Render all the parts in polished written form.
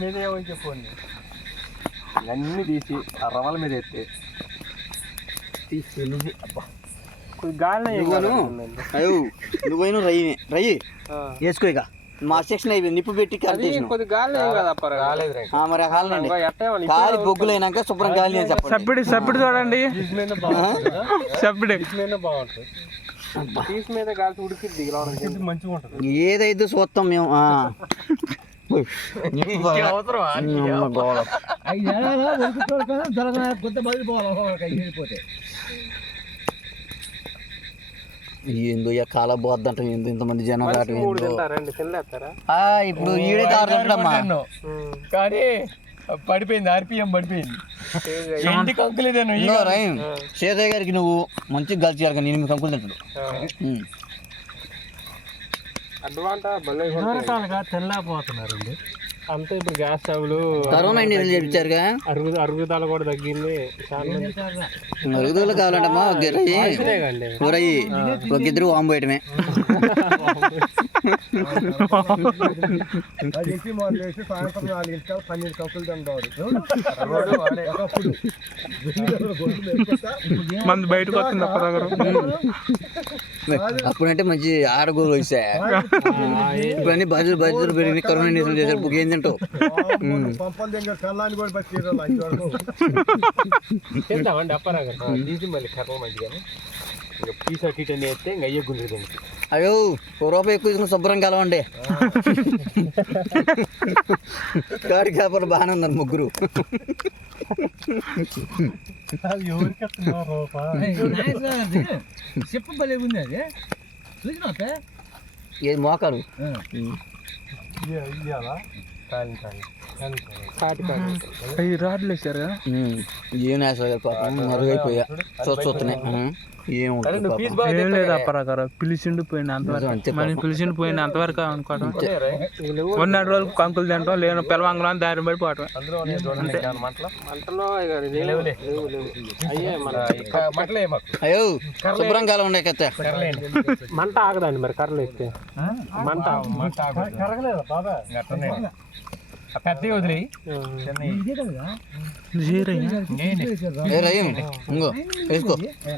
మీదే చెప్పండి అన్నీ తీసి ఆ రవ్వల మీద ఎత్తే తీసుకెళ్ళి అబ్బా నువ్వు రయ్యి వేసుకో ఇక మా సెక్షన్ అయిపోయింది నిప్పు పెట్టి మరి కాలి బొగ్గులు అయినాక శుభ్రం గాలి అని చెప్పండి. సప్పిడి సప్పిడి చూడండి సప్పిడి ఏదైతే చూస్తాం మేము. ఏందో కాల పోద్దంట ఇంతమంది జనం ఇప్పుడు ఈడే తారుతాడమ్మా కానీ పడిపోయింది ఆర్పిఎం పడిపోయింది. సీతయ్య గారికి నువ్వు మంచిగా గలిచారు కానీ 8 కంకులు తింటాడు. తెల్లపోతున్నారండి అంతే. ఇప్పుడు గ్యాస్ స్టవ్లు కరోనా చేయించారుగా అరుగుదల కూడా తగ్గింది. అరుగుదల కావాలంటమ్మా రయ్యి ఒక ఇద్దరు వాము పోయటమే. సాయంత్రం 4 గంటలు 12 కంకులు తింటారు. మంది బయటకు వస్తుంది అప్పుడంటే మంచి ఆడగోలు వచ్చా. ఇప్పుడు అన్ని బజలు పెరిగి కరోనా నిధులు చేశారు. ఏం తింటావు? చేద్దామండి అప్పరాగా తీసి మళ్ళీ కర్మ మంచిగానే పీస్ అటు ఇటు వేస్తే ఇంకా అయ్యే గుంజు. అయ్యో రూపాయి ఎక్కువ తీసుకుని శుభ్రం కలవండి. కాడి కాపలు బాగానే ఉన్నారు ముగ్గురు. ఏది మోకాలు రాడ్లు వేసారు. ఏం వేసారు పాపం మరుగైపోయా చూస్తున్నాయి. ఏం లేదు అప్పరాకారు పిలిచిండు పోయింది అంతవరకు. మనం పిలిచిండు పోయింది అంతవరకు అనుకోవడం. 1 రోజులు కంకులు తింటాం లేని పిలవంగం దారి పడిపోవటం. అయ్యో శుభ్రం కాలం ఉండే కత్త మంట ఆగదండి మరి కర్రలు ఎత్తే మంట పెద్ద వదిలి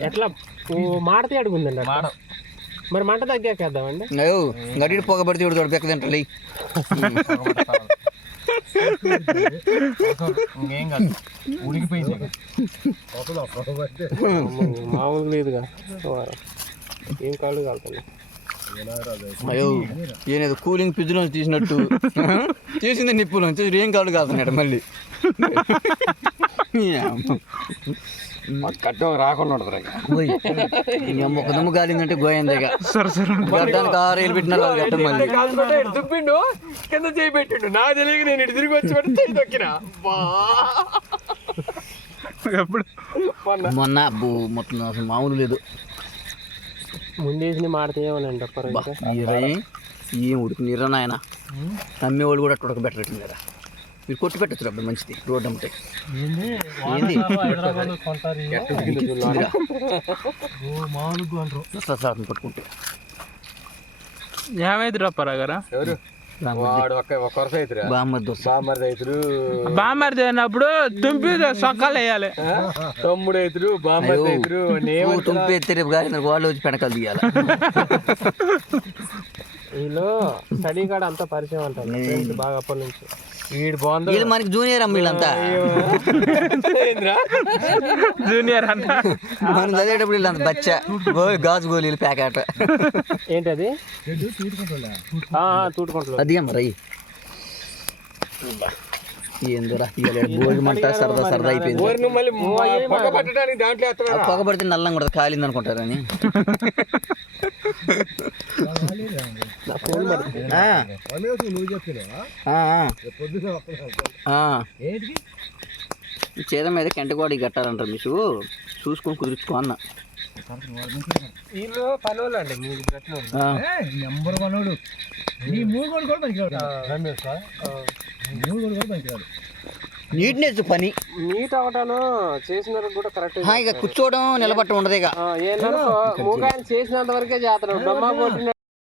ఎట్లా మాడితే అడుగుందండి మరి మంట తగ్గాకేద్దామండి. అయ్యో గడ్డి పొగబడితే చూడు పెక్క తింటాలి. ఇంకేం కాదు ఉడికిపోయింది మామూలు లేదుగా ఏం కాళ్ళు కాలుతుంది. అయ్యో ఏనేదో కూలింగ్ ఫ్రిడ్జ్ నుంచి తీసినట్టు తీసింది నిప్పులు ఏం కాళ్ళు కాలుతున్నాడు మళ్ళీ. కట్టం రాకుండా ఒక దమ్ము కాలిందంటే గోయిందేగా గడ్డానికి 6 ఏళ్ళు పెట్టినారు గట్టం మళ్ళీ దుబ్బిండు కింద చేయి పెట్టిండు. నా తెలియక నేను ఇటు తిరిగి వచ్చి పెట్టి చేయి తొక్కినా మొన్న అబ్బో మొత్తం అసలు మామూలు లేదు. ముందేసి మాడితేమోనండి ఏం ఉడికి నీరు నాయన అమ్మేవాళ్ళు కూడా అట్లా ఉడకబెట్టలేదు కదా. మీరు కొట్టి పెట్టచ్చు అప్పుడు మంచిది రోడ్డు అమ్మటే ఏంది పట్టుకుంటే ఏమైంది రప్పారా గారా బామ్మర్ది అయినప్పుడు తుంపి సొక్కాలు వేయాలి. తమ్ముడు అవుతురు బామ్మర్ది అవుతురు తుంపి ఎత్తి రేపు గాలి వాళ్ళు వచ్చి పెనకాలు తీయాలి. వీళ్ళు స్టడీ కార్డ్ అంతా పరిచయం అంటారు బాగా అప్పటి నుంచి. వీడు బాగుంది వీళ్ళు మనకి జూనియర్ అమ్మ వీళ్ళంతా జూనియర్ అంట. మనం చదివేటప్పుడు వీళ్ళంత బచ్చా గాజు గోళీలు ప్యాకెట్ ఏంటది తూటుకుంటా అది మరి ఏందోరా భోజమంట సరదా సరదా అయిపోయింది. పొగ పడితే నల్లం కూడా కాలింది అనుకుంటారని చేద మీద కెంటగోడి కట్టాలంటారు మీకు చూసుకొని కుదుర్చుకో అన్న. నీట్నెస్ పని నీట్ అవటాను చేసిన కూడా కరెక్ట్. ఇక కూర్చోవడం నిలబట్టడం ఉండదు. ఇక చేసినంత వరకే చేస్తాడు.